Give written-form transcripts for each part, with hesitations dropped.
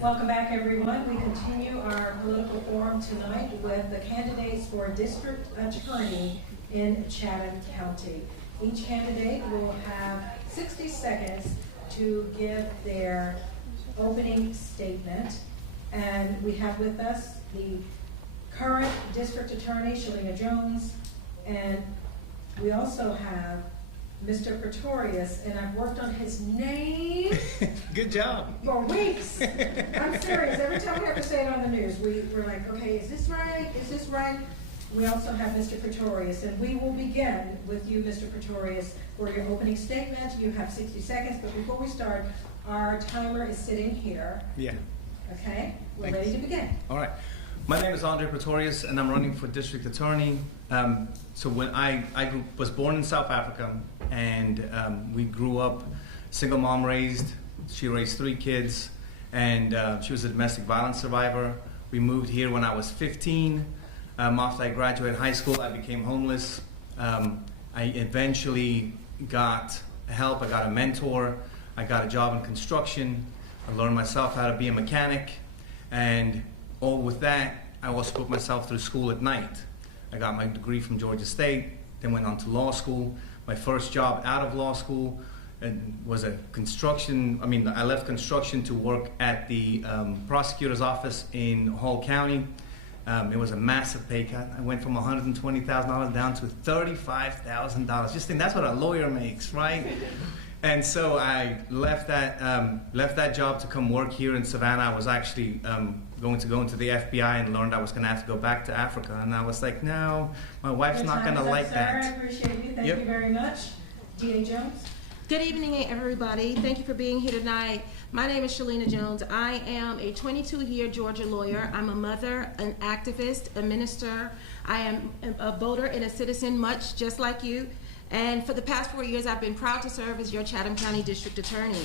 Welcome back, everyone. We continue our political forum tonight with the candidates for district attorney in Chatham County. Each candidate will have 60 seconds to give their opening statement. And we have with us the current district attorney, Shalena Jones, and we also have Mr. Pretorius, and I've worked on his name Good job. for weeks. I'm serious. Every time we have to say it on the news, we're like, okay, is this right? Is this right? We also have Mr. Pretorius, and we will begin with you, Mr. Pretorius, for your opening statement. You have 60 seconds, but before we start, our timer is sitting here. Yeah. Okay? We're Thanks. ready to begin. All right. My name is Pretorius, and I'm running for district attorney. So when I was born in South Africa, and we grew up single mom raised. She raised 3 kids, and she was a domestic violence survivor. We moved here when I was 15. After I graduated high school, I became homeless. I eventually got help. I got a mentor. I got a job in construction. I learned myself how to be a mechanic, and all with that, I also put myself through school at night. I got my degree from Georgia State, then went on to law school. My first job out of law school was a construction, I left construction to work at the prosecutor's office in Hall County. It was a massive pay cut. I went from $120,000 down to $35,000. Just think, that's what a lawyer makes, right? And so I left that job to come work here in Savannah. I was actually going to go into the FBI and learned I was going to have to go back to Africa. And I was like, no, my wife's not going to like that. I appreciate you. Thank you very much. D.A. Jones. Good evening, everybody. Thank you for being here tonight. My name is Shalena Jones. I am a 22-year Georgia lawyer. I'm a mother, an activist, a minister. I am a voter and a citizen, much just like you. And for the past 4 years, I've been proud to serve as your Chatham County District Attorney.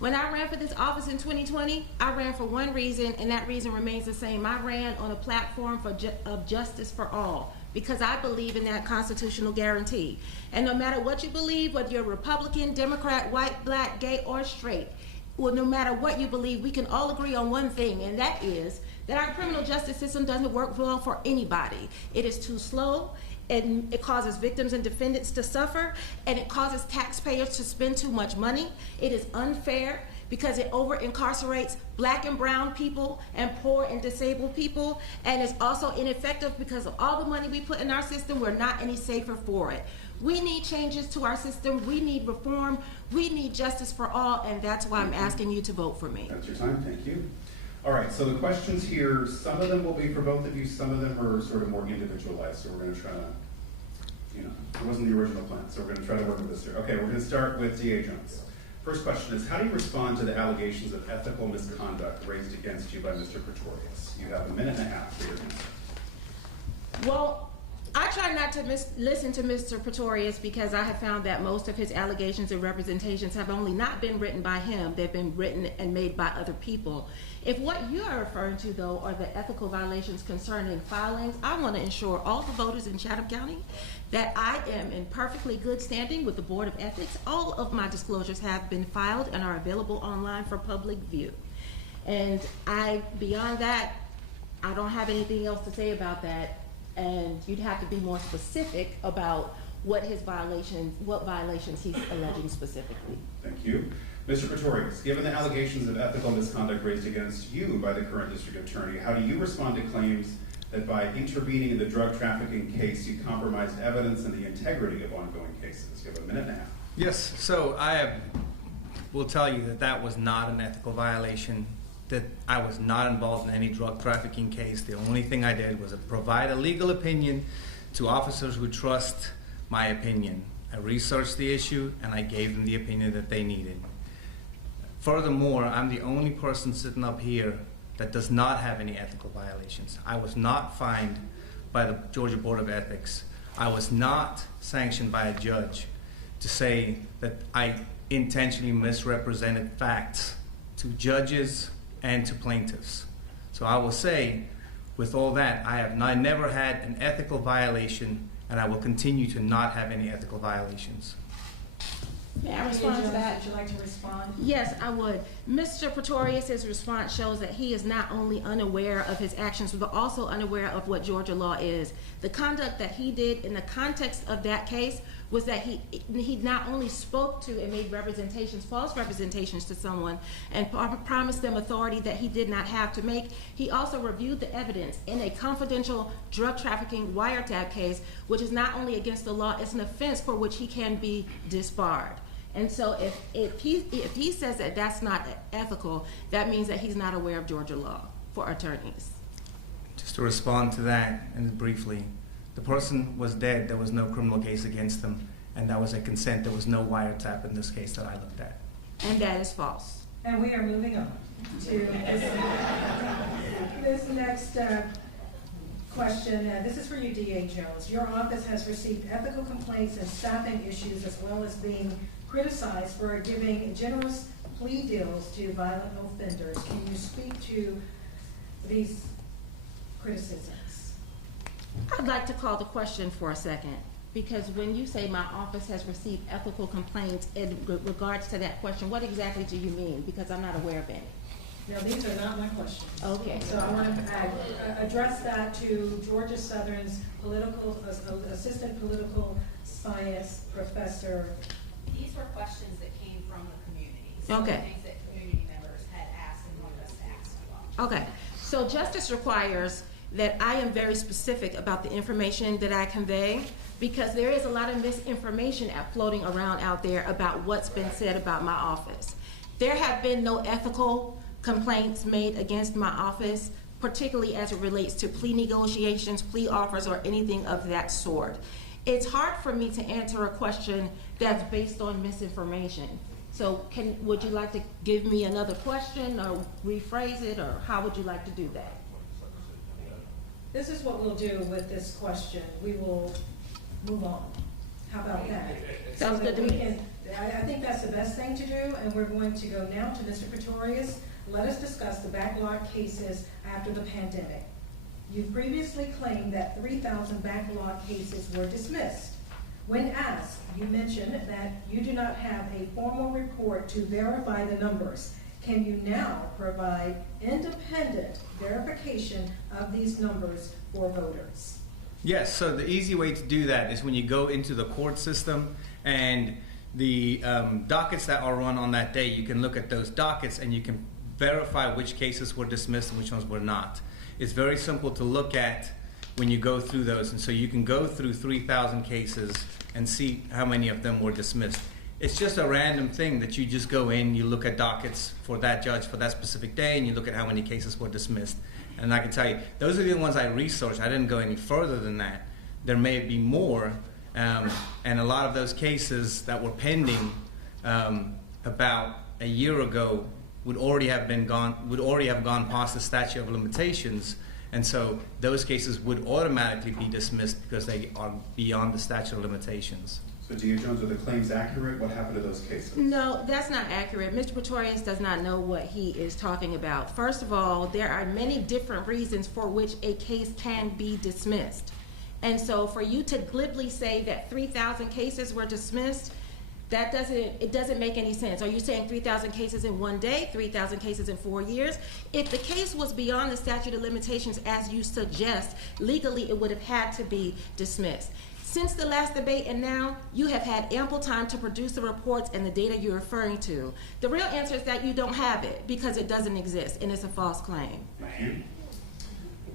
When I ran for this office in 2020, I ran for one reason, and that reason remains the same. I ran on a platform of justice for all, because I believe in that constitutional guarantee. And no matter what you believe, whether you're Republican, Democrat, white, black, gay, or straight, well, no matter what you believe, we can all agree on one thing, and that is that our criminal justice system doesn't work well for anybody. It is too slow. And it causes victims and defendants to suffer, and it causes taxpayers to spend too much money. It is unfair because it over-incarcerates black and brown people and poor and disabled people, and it's also ineffective because of all the money we put in our system, we're not any safer for it. We need changes to our system, we need reform, we need justice for all, and that's why I'm asking you to vote for me. That's your time, thank you. All right, so the questions here, some of them will be for both of you, some of them are sort of more individualized, so we're going to try to, it wasn't the original plan, so we're going to try to work with this here. Okay, we're going to start with D.A. Jones. First question is, how do you respond to the allegations of ethical misconduct raised against you by Mr. Pretorius? You have 1.5 minutes for your answer. Well, I try not to listen to Mr. Pretorius because I have found that most of his allegations and representations have only not been written by him, they've been written and made by other people. If what you are referring to, though, are the ethical violations concerning filings, I want to ensure all the voters in Chatham County that I am in perfectly good standing with the Board of Ethics. All of my disclosures have been filed and are available online for public view. And beyond that, I don't have anything else to say about that. And you'd have to be more specific about what violations he's alleging specifically. Thank you. Mr. Pretorius, given the allegations of ethical misconduct raised against you by the current district attorney, how do you respond to claims that by intervening in the drug trafficking case, you compromised evidence and the integrity of ongoing cases? You have 1.5 minutes. Yes, so I will tell you that that was not an ethical violation, that I was not involved in any drug trafficking case. The only thing I did was provide a legal opinion to officers who trust my opinion. I researched the issue and I gave them the opinion that they needed. Furthermore, I'm the only person sitting up here that does not have any ethical violations. I was not fined by the Georgia Board of Ethics. I was not sanctioned by a judge to say that I intentionally misrepresented facts to judges and to plaintiffs. So I will say, with all that, I never had an ethical violation, and I will continue to not have any ethical violations. May I respond to that? Would you like to respond? Yes, I would. Mr. Pretorius' response shows that he is not only unaware of his actions, but also unaware of what Georgia law is. The conduct that he did in the context of that case was that he not only spoke to and made representations, false representations to someone, and promised them authority that he did not have to make, he also reviewed the evidence in a confidential drug trafficking wiretap case, which is not only against the law, it's an offense for which he can be disbarred. And so if he says that that's not ethical, that means that he's not aware of Georgia law for attorneys. Just to respond to that, and briefly, the person was dead. There was no criminal case against them, and that was a consent. There was no wiretap in this case that I looked at. And that is false. And we are moving on to this next question. This is for you, D.A. Jones. Your office has received ethical complaints and staffing issues, as well as being criticized for giving generous plea deals to violent offenders. Can you speak to these criticisms? I'd like to call the question for a second, because when you say my office has received ethical complaints in regards to that question, what exactly do you mean? Because I'm not aware of any. No, these are not my questions. Okay. So I want to address that to Georgia Southern's assistant political science professor. These were questions that came from the community. Some Okay. of the things that community members had asked and wanted us to ask about. Okay, so justice requires that I am very specific about the information that I convey, because there is a lot of misinformation floating around out there about what's been said about my office. There have been no ethical complaints made against my office, particularly as it relates to plea negotiations, plea offers, or anything of that sort. It's hard for me to answer a question that's based on misinformation. So would you like to give me another question or rephrase it, or how would you like to do that? This is what we'll do with this question. We will move on. How about that? Sounds good to me. I think that's the best thing to do, and we're going to go now to Mr. Pretorius. Let us discuss the backlog cases after the pandemic. You previously claimed that 3,000 backlog cases were dismissed. When asked, you mentioned that you do not have a formal report to verify the numbers. Can you now provide independent verification of these numbers for voters? Yes, so the easy way to do that is when you go into the court system and the dockets that are run on that day, you can look at those dockets and you can verify which cases were dismissed and which ones were not. It's very simple to look at when you go through those, and so you can go through 3,000 cases and see how many of them were dismissed. It's just a random thing that you just go in, you look at dockets for that judge for that specific day, and you look at how many cases were dismissed. And I can tell you, those are the ones I researched. I didn't go any further than that. There may be more, and a lot of those cases that were pending about a year ago would already have gone past the statute of limitations, and so those cases would automatically be dismissed because they are beyond the statute of limitations. So D.A. Jones, are the claims accurate? What happened to those cases? No, that's not accurate. Mr. Pretorius does not know what he is talking about. First of all, there are many different reasons for which a case can be dismissed. And so for you to glibly say that 3,000 cases were dismissed, it doesn't make any sense. Are you saying 3,000 cases in one day, 3,000 cases in 4 years? If the case was beyond the statute of limitations, as you suggest, legally it would have had to be dismissed. Since the last debate and now, you have had ample time to produce the reports and the data you're referring to. The real answer is that you don't have it because it doesn't exist and it's a false claim. Thank you.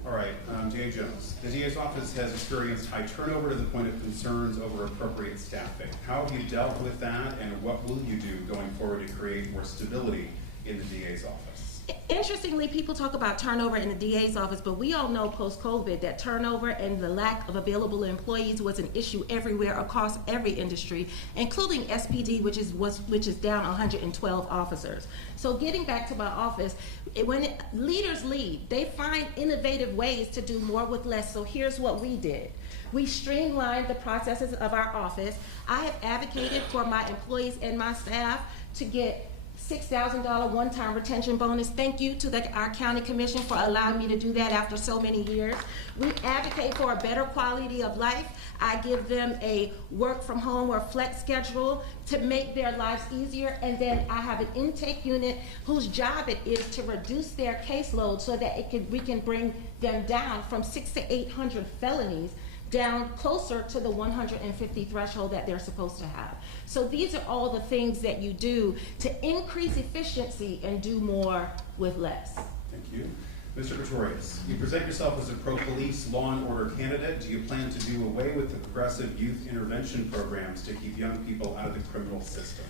All right, D.A. Jones. The DA's office has experienced high turnover to the point of concerns over appropriate staffing. How have you dealt with that, and what will you do going forward to create more stability in the DA's office? Interestingly, people talk about turnover in the DA's office, but we all know post-COVID that turnover and the lack of available employees was an issue everywhere across every industry, including SPD, which is down 112 officers. So getting back to my office, when leaders lead, they find innovative ways to do more with less. So here's what we did. We streamlined the processes of our office. I have advocated for my employees and my staff to get $6,000 one-time retention bonus. Thank you to our county commission for allowing me to do that after so many years. We advocate for a better quality of life. I give them a work from home or flex schedule to make their lives easier. And then I have an intake unit whose job it is to reduce their caseload so that we can bring them down from 600 to 800 felonies down closer to the 150 threshold that they're supposed to have. So these are all the things that you do to increase efficiency and do more with less. Thank you. Mr. Pretorius, you present yourself as a pro-police law and order candidate. Do you plan to do away with the progressive youth intervention programs to keep young people out of the criminal system?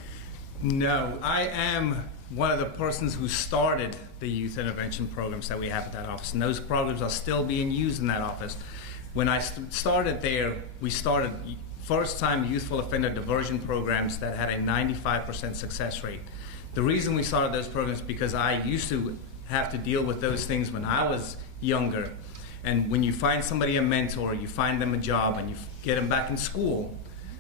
No, I am one of the persons who started the youth intervention programs that we have at that office, and those programs are still being used in that office. When I started there, we started first-time youthful offender diversion programs that had a 95% success rate. The reason we started those programs is because I used to have to deal with those things when I was younger. And when you find somebody a mentor, you find them a job, and you get them back in school,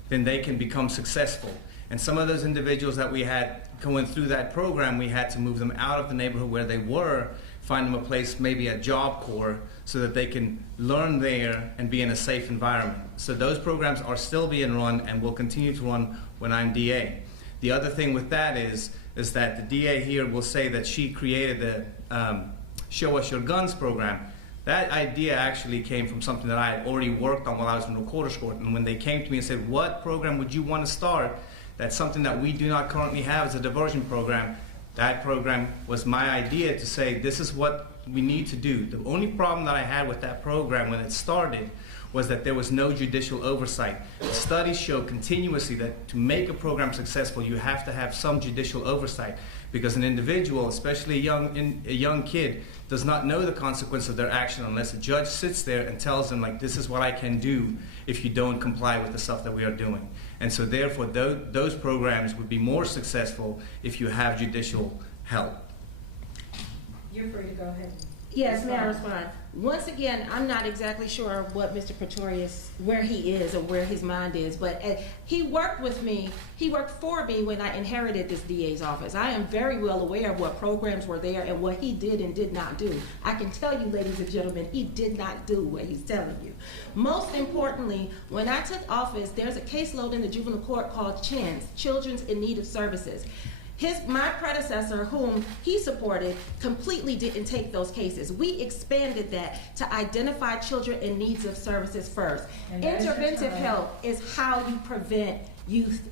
then they can become successful. And some of those individuals that we had going through that program, we had to move them out of the neighborhood where they were, find them a place, maybe a job corps, so that they can learn there and be in a safe environment. So those programs are still being run and will continue to run when I'm DA. The other thing with that is that the DA here will say that she created the Show Us Your Guns program. That idea actually came from something that I had already worked on while I was in recorder's court. And when they came to me and said, what program would you want to start? That's something that we do not currently have as a diversion program. That program was my idea to say, this is what we need to do. The only problem that I had with that program when it started was that there was no judicial oversight. The studies show continuously that to make a program successful, you have to have some judicial oversight, because an individual, especially a young kid, does not know the consequence of their action unless a judge sits there and tells them, like, this is what I can do if you don't comply with the stuff that we are doing. And so therefore, those programs would be more successful if you have judicial help. You're free to go ahead. Yes, may I respond? Once again, I'm not exactly sure what Mr. Pretorius, where he is or where his mind is, but he worked with me, he worked for me when I inherited this DA's office. I am very well aware of what programs were there and what he did and did not do. I can tell you, ladies and gentlemen, he did not do what he's telling you. Most importantly, when I took office, there's a caseload in the juvenile court called CHINS, Children's in Need of Services. My predecessor, whom he supported, completely didn't take those cases. We expanded that to identify children in needs of services first. Interventive help is how you prevent youth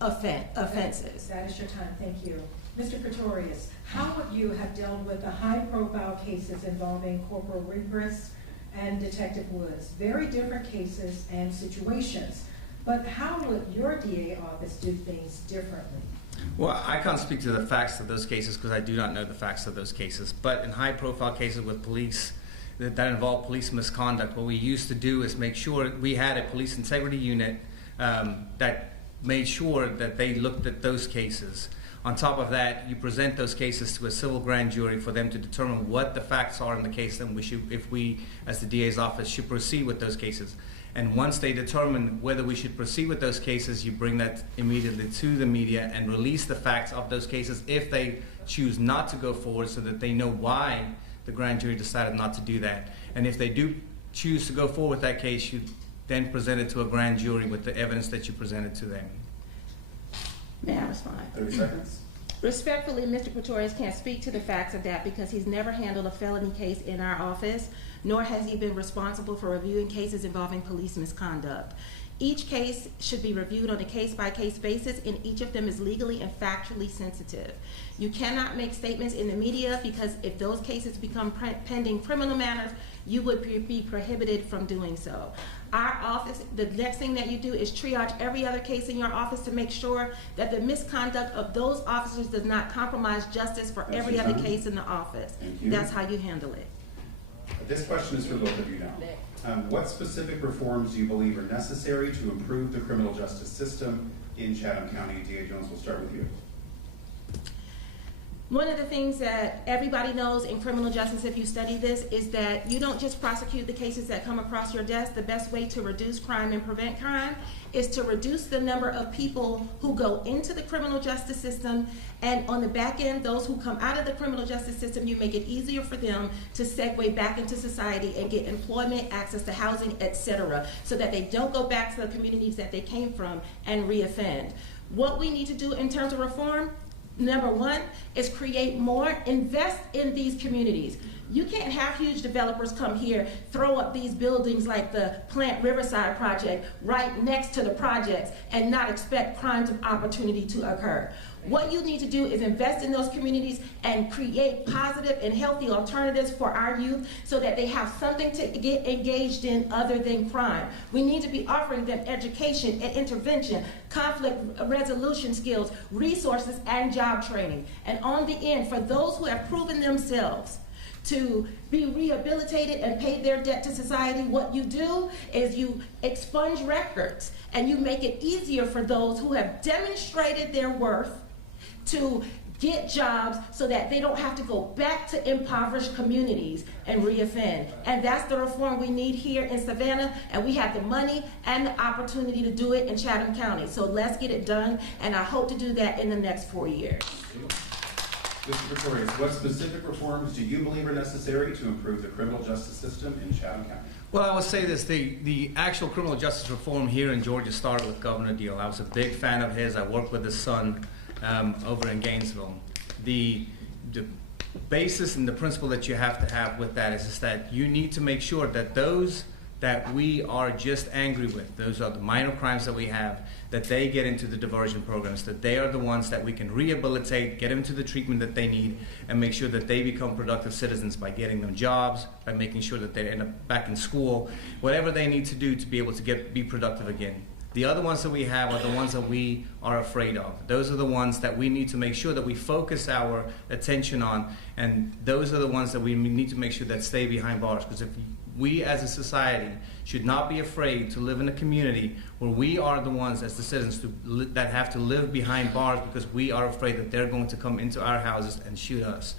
offenses. That is your time. Thank you. Mr. Pretorius, how would you have dealt with the high-profile cases involving Corporal Ringrist and Detective Woods? Very different cases and situations. But how would your DA office do things differently? Well, I can't speak to the facts of those cases because I do not know the facts of those cases. But in high-profile cases with police that involve police misconduct, what we used to do is make sure we had a police integrity unit that made sure that they looked at those cases. On top of that, you present those cases to a civil grand jury for them to determine what the facts are in the case, and if we, as the DA's office, should proceed with those cases. And once they determine whether we should proceed with those cases, you bring that immediately to the media and release the facts of those cases if they choose not to go forward, so that they know why the grand jury decided not to do that. And if they do choose to go forward with that case, you then present it to a grand jury with the evidence that you presented to them. May I respond? 30 seconds. Respectfully, Mr. Pretorius can't speak to the facts of that because he's never handled a felony case in our office, nor has he been responsible for reviewing cases involving police misconduct. Each case should be reviewed on a case-by-case basis, and each of them is legally and factually sensitive. You cannot make statements in the media because if those cases become pending criminal matters, you would be prohibited from doing so. Our office, the next thing that you do is triage every other case in your office to make sure that the misconduct of those officers does not compromise justice for every other case in the office. That's how you handle it. This question is for both of you now. What specific reforms do you believe are necessary to improve the criminal justice system in Chatham County? D.A. Jones, we'll start with you. One of the things that everybody knows in criminal justice, if you study this, is that you don't just prosecute the cases that come across your desk. The best way to reduce crime and prevent crime is to reduce the number of people who go into the criminal justice system, and on the back end, those who come out of the criminal justice system, you make it easier for them to segue back into society and get employment, access to housing, etc., so that they don't go back to the communities that they came from and reoffend. What we need to do in terms of reform, number one, is create more, invest in these communities. You can't have huge developers come here, throw up these buildings like the Plant Riverside project right next to the projects and not expect crimes of opportunity to occur. What you need to do is invest in those communities and create positive and healthy alternatives for our youth so that they have something to get engaged in other than crime. We need to be offering them education and intervention, conflict resolution skills, resources, and job training. And on the end, for those who have proven themselves to be rehabilitated and pay their debt to society, what you do is you expunge records and you make it easier for those who have demonstrated their worth to get jobs so that they don't have to go back to impoverished communities and reoffend. And that's the reform we need here in Savannah, and we have the money and the opportunity to do it in Chatham County. So let's get it done, and I hope to do that in the next 4 years. Mr. Pretorius, what specific reforms do you believe are necessary to improve the criminal justice system in Chatham County? Well, I would say this, the actual criminal justice reform here in Georgia started with Governor Deal. I was a big fan of his. I worked with his son over in Gainesville. The basis and the principle that you have to have with that is that you need to make sure that those that we are just angry with, those are the minor crimes that we have, that they get into the diversion programs, that they are the ones that we can rehabilitate, get them into the treatment that they need, and make sure that they become productive citizens by getting them jobs, by making sure that they end up back in school, whatever they need to do to be able to be productive again. The other ones that we have are the ones that we are afraid of. Those are the ones that we need to make sure that we focus our attention on, and those are the ones that we need to make sure that stay behind bars. Because if we as a society should not be afraid to live in a community where we are the ones as the citizens that have to live behind bars because we are afraid that they're going to come into our houses and shoot us.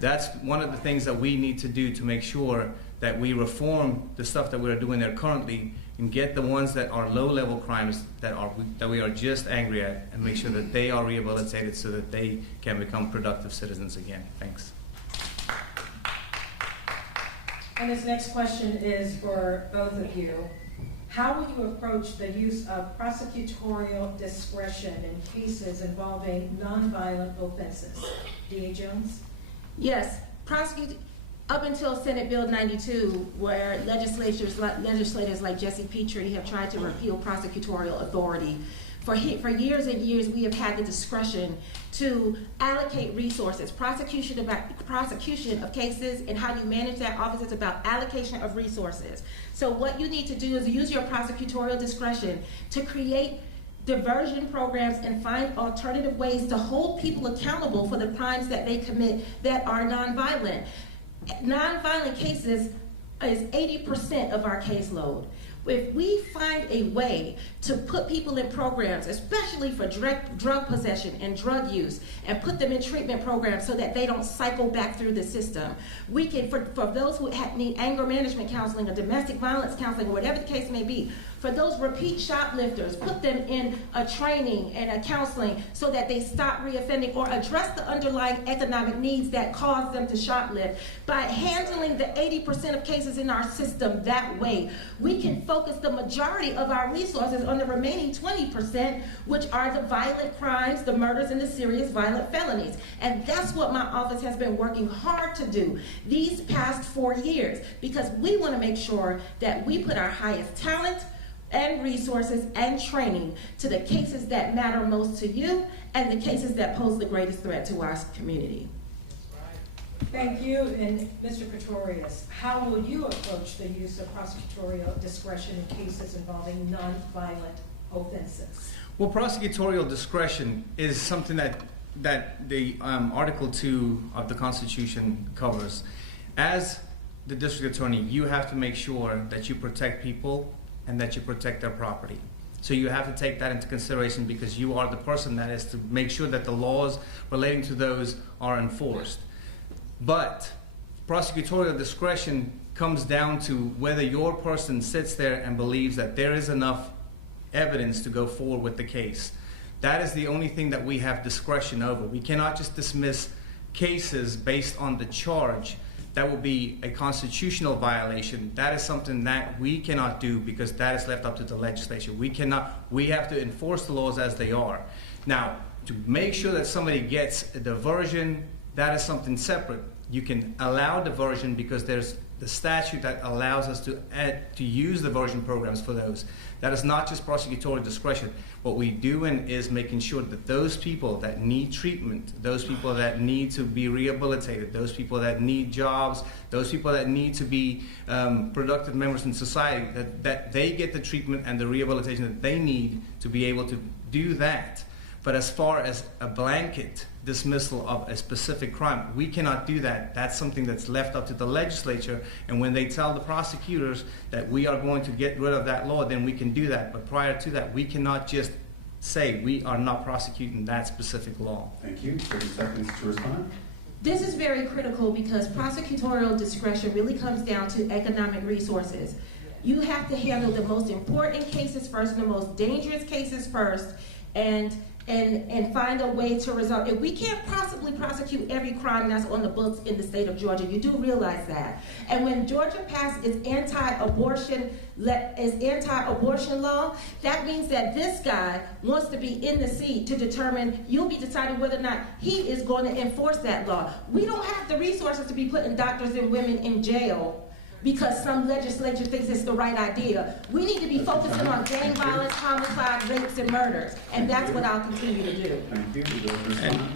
That's one of the things that we need to do to make sure that we reform the stuff that we're doing there currently and get the ones that are low-level crimes that we are just angry at and make sure that they are rehabilitated so that they can become productive citizens again. Thanks. And this next question is for both of you. How will you approach the use of prosecutorial discretion in cases involving nonviolent offenses? D.A. Jones? Yes, up until Senate Bill 92, where legislators like Jesse Petrie have tried to repeal prosecutorial authority. For years and years, we have had the discretion to allocate resources. Prosecution of cases and how you manage that office is about allocation of resources. So what you need to do is use your prosecutorial discretion to create diversion programs and find alternative ways to hold people accountable for the crimes that they commit that are nonviolent. Nonviolent cases is 80% of our caseload. If we find a way to put people in programs, especially for drug possession and drug use, and put them in treatment programs so that they don't cycle back through the system, we can, for those who need anger management counseling or domestic violence counseling, or whatever the case may be, for those repeat shoplifters, put them in a training and a counseling so that they stop reoffending or address the underlying economic needs that cause them to shoplift. By handling the 80% of cases in our system that way, we can focus the majority of our resources on the remaining 20%, which are the violent crimes, the murders, and the serious violent felonies. And that's what my office has been working hard to do these past 4 years, because we want to make sure that we put our highest talent and resources and training to the cases that matter most to you and the cases that pose the greatest threat to our community. Thank you. And Mr. Pretorius, how will you approach the use of prosecutorial discretion in cases involving nonviolent offenses? Well, prosecutorial discretion is something that the Article 2 of the Constitution covers. As the district attorney, you have to make sure that you protect people and that you protect their property. So you have to take that into consideration because you are the person that is to make sure that the laws relating to those are enforced. But prosecutorial discretion comes down to whether your person sits there and believes that there is enough evidence to go forward with the case. That is the only thing that we have discretion over. We cannot just dismiss cases based on the charge. That will be a constitutional violation. That is something that we cannot do because that is left up to the legislature. We have to enforce the laws as they are. Now, to make sure that somebody gets a diversion, that is something separate. You can allow diversion because there's the statute that allows us to use diversion programs for those. That is not just prosecutorial discretion. What we do is making sure that those people that need treatment, those people that need to be rehabilitated, those people that need jobs, those people that need to be productive members in society, that they get the treatment and the rehabilitation that they need to be able to do that. But as far as a blanket dismissal of a specific crime, we cannot do that. That's something that's left up to the legislature, and when they tell the prosecutors that we are going to get rid of that law, then we can do that. But prior to that, we cannot just say we are not prosecuting that specific law. Thank you. 30 seconds to respond. This is very critical because prosecutorial discretion really comes down to economic resources. You have to handle the most important cases first and the most dangerous cases first, and find a way to resolve it. We can't possibly prosecute every crime that's on the books in the state of Georgia. You do realize that. And when Georgia passed its anti-abortion law, that means that this guy wants to be in the seat to determine, you'll be deciding whether or not he is going to enforce that law. We don't have the resources to be putting doctors and women in jail because some legislature thinks it's the right idea. We need to be focusing on gang violence, homicide, rapes, and murders. And that's what I'll continue to do. Thank you.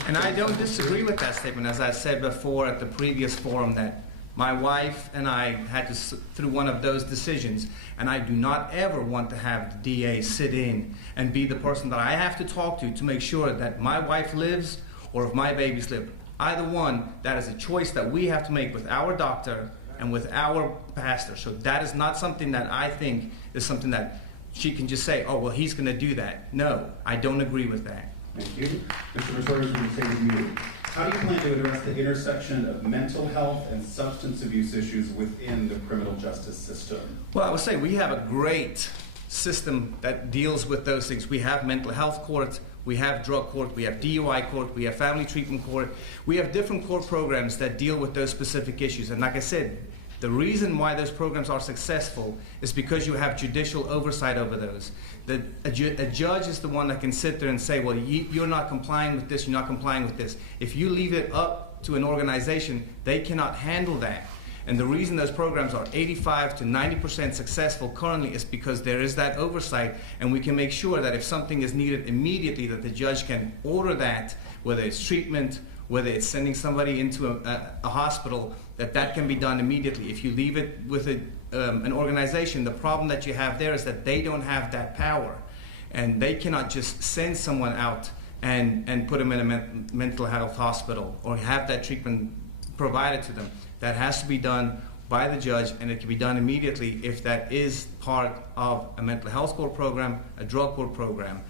And I don't disagree with that statement. As I said before at the previous forum, that my wife and I had to through one of those decisions, and I do not ever want to have the DA sit in and be the person that I have to talk to make sure that my wife lives or if my babies live. Either one, that is a choice that we have to make with our doctor and with our pastor. So that is not something that I think is something that she can just say, oh, well, he's going to do that. No, I don't agree with that. Thank you. Mr. Pretorius, we say to you, how do you plan to address the intersection of mental health and substance abuse issues within the criminal justice system? Well, I would say we have a great system that deals with those things. We have mental health courts, we have drug court, we have DUI court, we have family treatment court. We have different court programs that deal with those specific issues. And like I said, the reason why those programs are successful is because you have judicial oversight over those. A judge is the one that can sit there and say, well, you're not complying with this, you're not complying with this. If you leave it up to an organization, they cannot handle that. And the reason those programs are 85 to 90% successful currently is because there is that oversight, and we can make sure that if something is needed immediately, that the judge can order that, whether it's treatment, whether it's sending somebody into a hospital, that can be done immediately. If you leave it with an organization, the problem that you have there is that they don't have that power, and they cannot just send someone out and put them in a mental health hospital or have that treatment provided to them. That has to be done by the judge, and it can be done immediately if that is part of a mental health court program, a drug court program.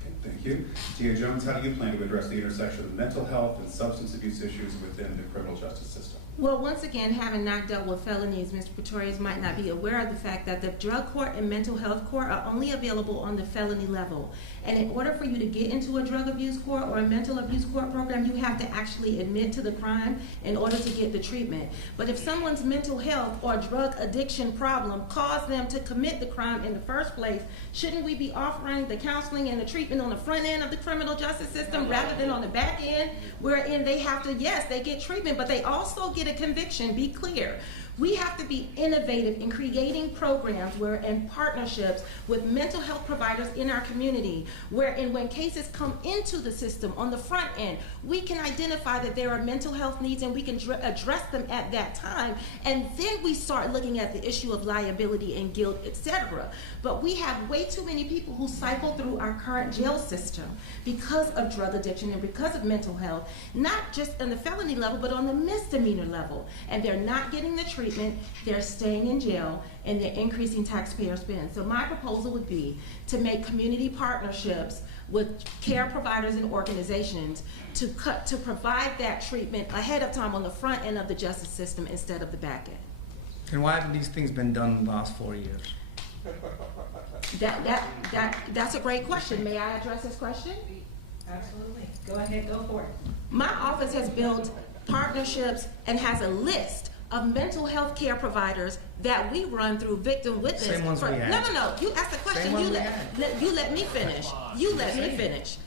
Okay, thank you. Tia Jones, how do you plan to address the intersection of mental health and substance abuse issues within the criminal justice system? Well, once again, having not dealt with felonies, Mr. Pretorius might not be aware of the fact that the drug court and mental health court are only available on the felony level. And in order for you to get into a drug abuse court or a mental abuse court program, you have to actually admit to the crime in order to get the treatment. But if someone's mental health or drug addiction problem caused them to commit the crime in the first place, shouldn't we be offering the counseling and the treatment on the front end of the criminal justice system rather than on the back end, wherein they have to, yes, they get treatment, but they also get a conviction? Be clear. We have to be innovative in creating programs and partnerships with mental health providers in our community, wherein when cases come into the system on the front end, we can identify that there are mental health needs and we can address them at that time, and then we start looking at the issue of liability and guilt, etc. But we have way too many people who cycle through our current jail system because of drug addiction and because of mental health, not just on the felony level, but on the misdemeanor level, and they're not getting the treatment treatment, they're staying in jail, and they're increasing taxpayer spend. So my proposal would be to make community partnerships with care providers and organizations to provide that treatment ahead of time on the front end of the justice system instead of the back end. And why haven't these things been done in the last 4 years? That's a great question. May I address this question? Absolutely. Go ahead, go for it. My office has built partnerships and has a list of mental health care providers that we run through victim witness. Same ones we had. No. You asked the question. Same ones we had. You let me finish. You let me finish.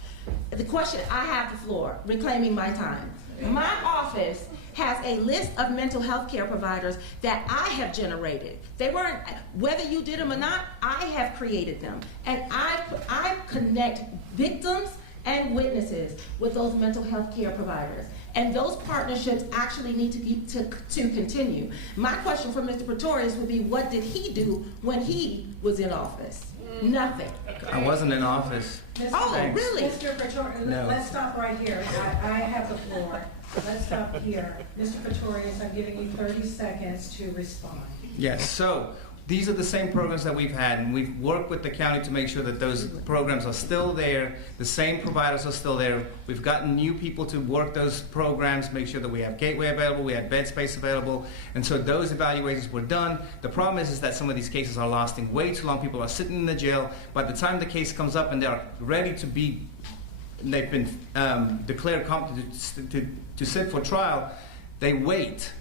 The question, I have the floor, reclaiming my time. My office has a list of mental health care providers that I have generated. They weren't, whether you did them or not, I have created them. And I connect victims and witnesses with those mental health care providers. And those partnerships actually need to continue. My question for Mr. Pretorius would be, what did he do when he was in office? Nothing. I wasn't in office. Oh, Thanks. really? Mr. Pretorius, No. let's stop right here. I have the floor. Let's stop here. Mr. Pretorius, I'm giving you 30 seconds to respond. Yes, so these are the same programs that we've had, and we've worked with the county to make sure that those programs are still there, the same providers are still there. We've gotten new people to work those programs, make sure that we have gateway available, we have bed space available, and so those evaluations were done. The problem is that some of these cases are lasting way too long. People are sitting in the jail. By the time the case comes up and they're ready to be, they've been declared competent to sit for trial, they wait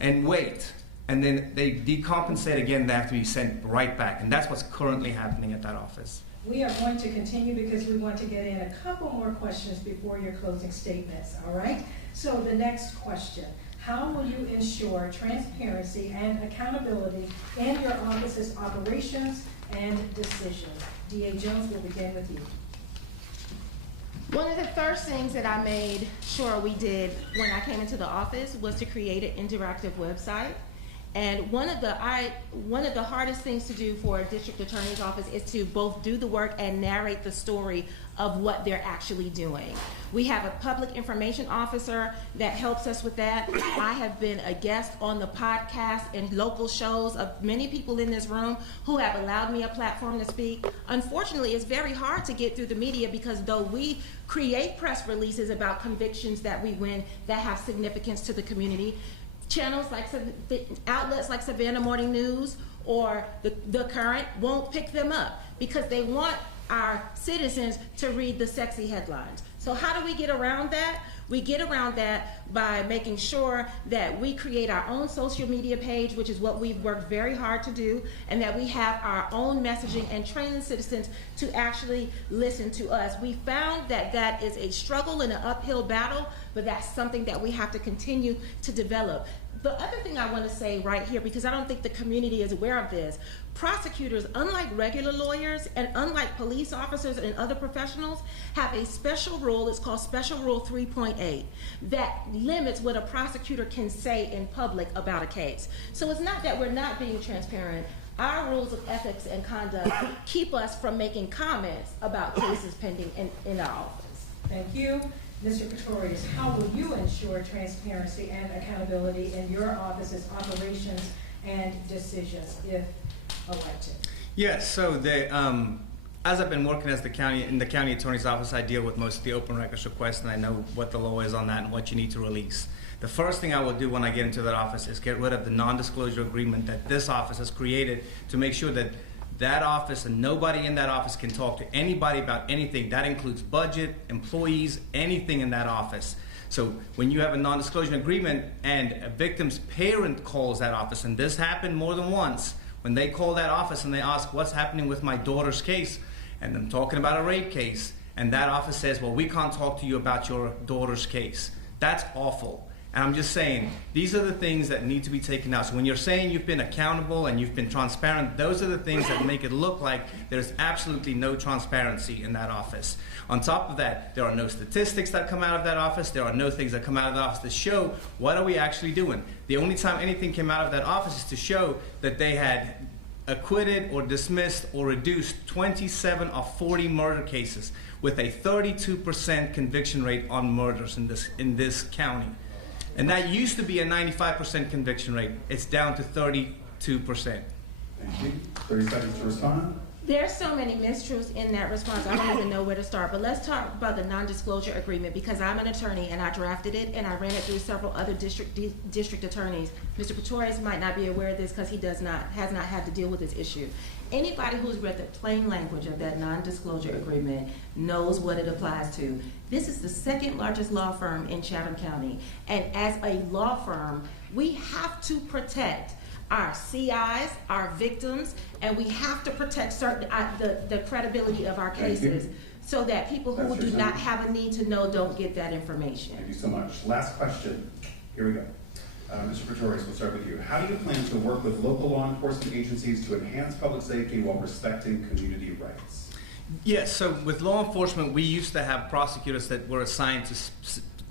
and wait. And then they decompensate again, they have to be sent right back. And that's what's currently happening at that office. We are going to continue because we want to get in a couple more questions before your closing statements, all right? So the next question, how will you ensure transparency and accountability in your office's operations and decisions? D.A. Jones, will begin with you. One of the first things that I made sure we did when I came into the office was to create an interactive website. And one of the hardest things to do for a district attorney's office is to both do the work and narrate the story of what they're actually doing. We have a public information officer that helps us with that. I have been a guest on the podcast and local shows of many people in this room who have allowed me a platform to speak. Unfortunately, it's very hard to get through the media because though we create press releases about convictions that we win that have significance to the community, channels like outlets like Savannah Morning News or the Current won't pick them up because they want our citizens to read the sexy headlines. So how do we get around that? We get around that by making sure that we create our own social media page, which is what we've worked very hard to do, and that we have our own messaging and training citizens to actually listen to us. We found that that is a struggle and an uphill battle, but that's something that we have to continue to develop. The other thing I want to say right here, because I don't think the community is aware of this, prosecutors, unlike regular lawyers and unlike police officers and other professionals, have a special rule, it's called Special Rule 3.8, that limits what a prosecutor can say in public about a case. So it's not that we're not being transparent. Our rules of ethics and conduct keep us from making comments about cases pending in our office. Thank you. Mr. Pretorius, how will you ensure transparency and accountability in your office's operations and decisions if elected? Yes, so as I've been working in the county attorney's office, I deal with most of the open records requests, and I know what the law is on that and what you need to release. The first thing I will do when I get into that office is get rid of the non-disclosure agreement that this office has created to make sure that that office and nobody in that office can talk to anybody about anything. That includes budget, employees, anything in that office. So when you have a non-disclosure agreement and a victim's parent calls that office, and this happened more than once, when they call that office and they ask what's happening with my daughter's case, and I'm talking about a rape case, and that office says, well, we can't talk to you about your daughter's case. That's awful. And I'm just saying, these are the things that need to be taken out. So when you're saying you've been accountable and you've been transparent, those are the things that make it look like there's absolutely no transparency in that office. On top of that, there are no statistics that come out of that office. There are no things that come out of the office to show what are we actually doing. The only time anything came out of that office is to show that they had acquitted or dismissed or reduced 27 of 40 murder cases with a 32% conviction rate on murders in this county. And that used to be a 95% conviction rate. It's down to 32%. Thank you. 30 seconds to respond. There's so many mistruths in that response, I don't even know where to start. But let's talk about the non-disclosure agreement, because I'm an attorney and I drafted it and I ran it through several other district attorneys. Mr. Pretorius might not be aware of this because he has not had to deal with this issue. Anybody who's read the plain language of that non-disclosure agreement knows what it applies to. This is the second largest law firm in Chatham County, and as a law firm, we have to protect our CIs, our victims, and we have to protect certain the credibility of our cases so that people who do not have a need to know don't get that information. Thank you so much. Last question. Here we go. Mr. Pretorius, we'll start with you. How do you plan to work with local law enforcement agencies to enhance public safety while respecting community rights? Yes, so with law enforcement, we used to have prosecutors that were assigned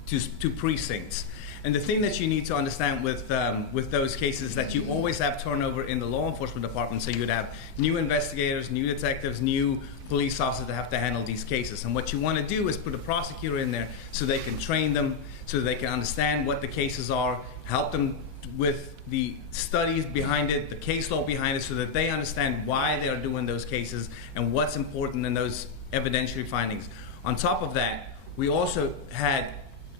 to precincts. And the thing that you need to understand with those cases is that you always have turnover in the law enforcement department. So you'd have new investigators, new detectives, new police officers that have to handle these cases. And what you want to do is put a prosecutor in there so they can train them, so they can understand what the cases are, help them with the studies behind it, the case law behind it, so that they understand why they are doing those cases and what's important in those evidentiary findings. On top of that, we also had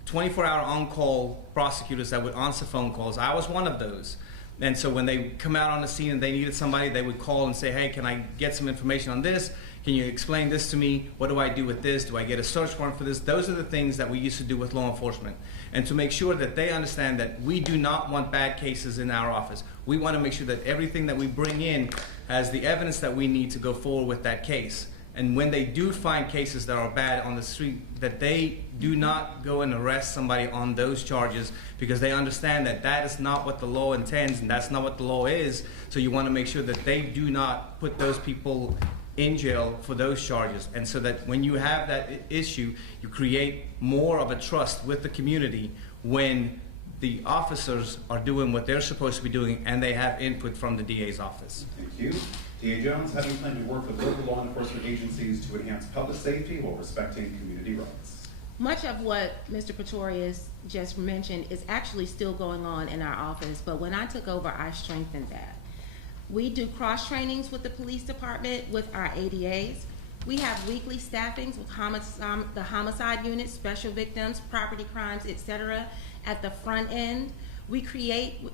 24-hour on-call prosecutors that would answer phone calls. I was one of those. And so when they come out on the scene and they needed somebody, they would call and say, hey, can I get some information on this? Can you explain this to me? What do I do with this? Do I get a search warrant for this? Those are the things that we used to do with law enforcement. And to make sure that they understand that we do not want bad cases in our office. We want to make sure that everything that we bring in has the evidence that we need to go forward with that case. And when they do find cases that are bad on the street, that they do not go and arrest somebody on those charges, because they understand that that is not what the law intends and that's not what the law is. So you want to make sure that they do not put those people in jail for those charges. And so that when you have that issue, you create more of a trust with the community when the officers are doing what they're supposed to be doing and they have input from the DA's office. Thank you. DA Jones, how do you plan to work with local law enforcement agencies to enhance public safety while respecting community rights? Much of what Mr. Pretorius just mentioned is actually still going on in our office, but when I took over, I strengthened that. We do cross trainings with the police department, with our ADAs. We have weekly staffings with the homicide unit, special victims, property crimes, etc. at the front end. We created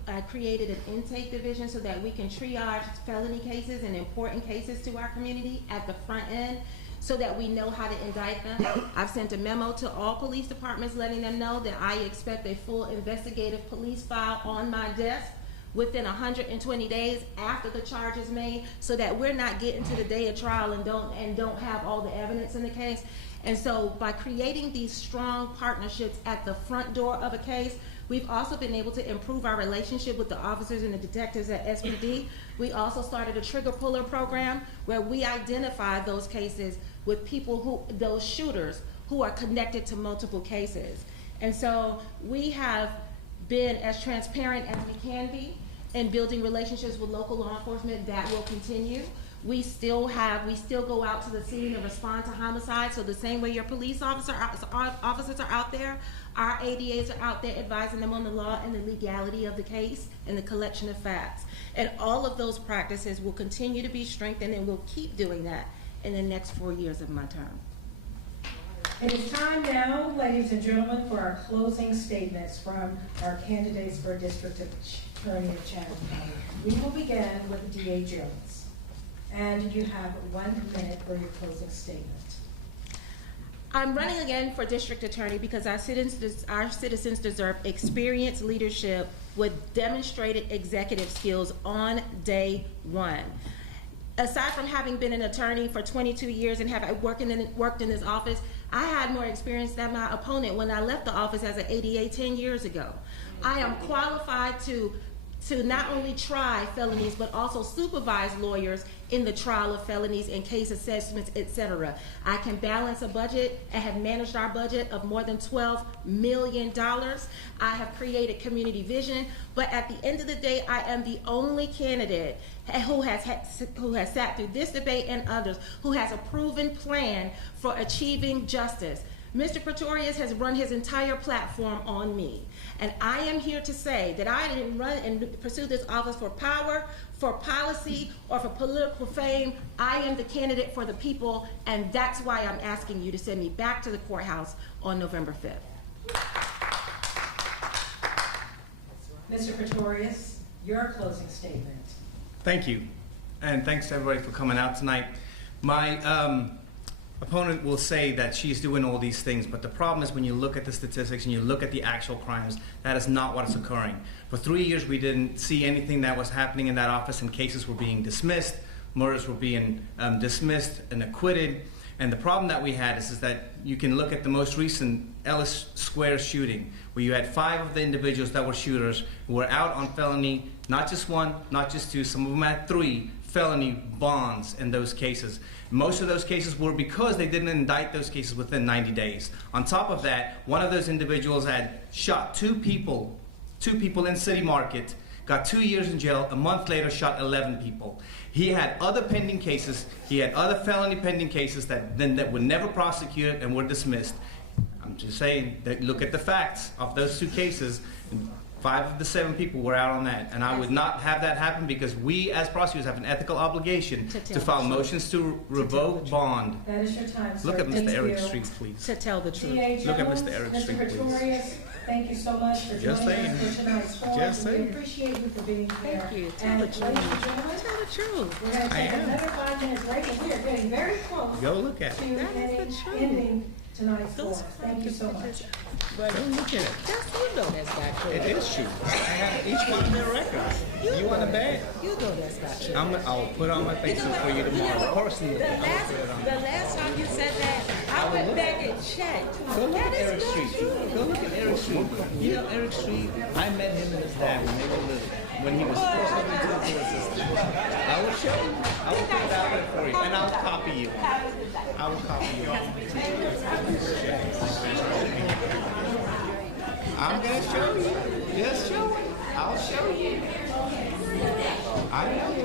an intake division so that we can triage felony cases and important cases to our community at the front end so that we know how to indict them. I've sent a memo to all police departments letting them know that I expect a full investigative police file on my desk within 120 days after the charge is made, so that we're not getting to the day of trial and don't have all the evidence in the case. And so by creating these strong partnerships at the front door of a case, we've also been able to improve our relationship with the officers and the detectives at SPD. We also started a trigger puller program where we identify those cases with people those shooters who are connected to multiple cases. And so we have been as transparent as we can be in building relationships with local law enforcement. That will continue. We still go out to the scene and respond to homicide. So the same way your police officers are out there, our ADAs are out there advising them on the law and the legality of the case and the collection of facts. And all of those practices will continue to be strengthened, and we'll keep doing that in the next 4 years of my term. It is time now, ladies and gentlemen, for our closing statements from our candidates for District Attorney of Chatham County. We will begin with DA Jones. And you have 1 minute for your closing statement. I'm running again for District Attorney because our citizens deserve experienced leadership with demonstrated executive skills on day one. Aside from having been an attorney for 22 years and have worked in this office, I had more experience than my opponent when I left the office as an ADA 10 years ago. I am qualified to not only try felonies, but also supervise lawyers in the trial of felonies and case assessments, etc. I can balance a budget and have managed our budget of more than $12 million. I have created community vision, but at the end of the day, I am the only candidate who has sat through this debate and others, who has a proven plan for achieving justice. Mr. Pretorius has run his entire platform on me. And I am here to say that I didn't run and pursue this office for power, for policy, or for political fame. I am the candidate for the people, and that's why I'm asking you to send me back to the courthouse on November 5th. Mr. Pretorius, your closing statement. Thank you, and thanks to everybody for coming out tonight. My opponent will say that she's doing all these things, but the problem is when you look at the statistics and you look at the actual crimes, that is not what is occurring. For 3 years, we didn't see anything that was happening in that office, and cases were being dismissed, murders were being dismissed and acquitted. And the problem that we had is that you can look at the most recent Ellis Square shooting, where you had 5 of the individuals that were shooters who were out on felony, not just 1, not just 2, some of them had 3 felony bonds in those cases. Most of those cases were because they didn't indict those cases within 90 days. On top of that, one of those individuals had shot 2 people in City Market, got 2 years in jail, a month later shot 11 people. He had other pending cases, he had other felony pending cases that were never prosecuted and were dismissed. I'm just saying that look at the facts of those 2 cases. 5 of the 7 people were out on that, and I would not have that happen because we as prosecutors have an ethical obligation to file motions to revoke bond. That is your time, sir. Look at Thank Mr. Eric you. Street, please. To tell the truth. T.A. Look at Jones, Mr. Eric Street, Mr. please. Pretorius, thank you so much for Just joining saying. us for tonight's forum. Just We saying. appreciate you for being here. Thank you. Tell And the ladies truth. and gentlemen, Tell the truth. we're going to I take am. another 5-minute break, and we are getting very close Go look at to it. That is the truth. ending tonight's forum. Those Thank you so much. Go look at it. That's, you know that's not true. It is true. I have each one of their records. You want a bag? You know that's not true. I'll put on my Facebook for you tomorrow. Personally, The I'll put it on. last time you said that, I went back and checked. Go look That at is Eric not Street. true. Go look at Eric Street. You know Eric Street? I met him and his dad when they were little. When he was first living to the court system. I will show you. I will put it out there for you. And I'll copy you. I will copy you. I'm going to show you. Just show you. I'll show you. I know.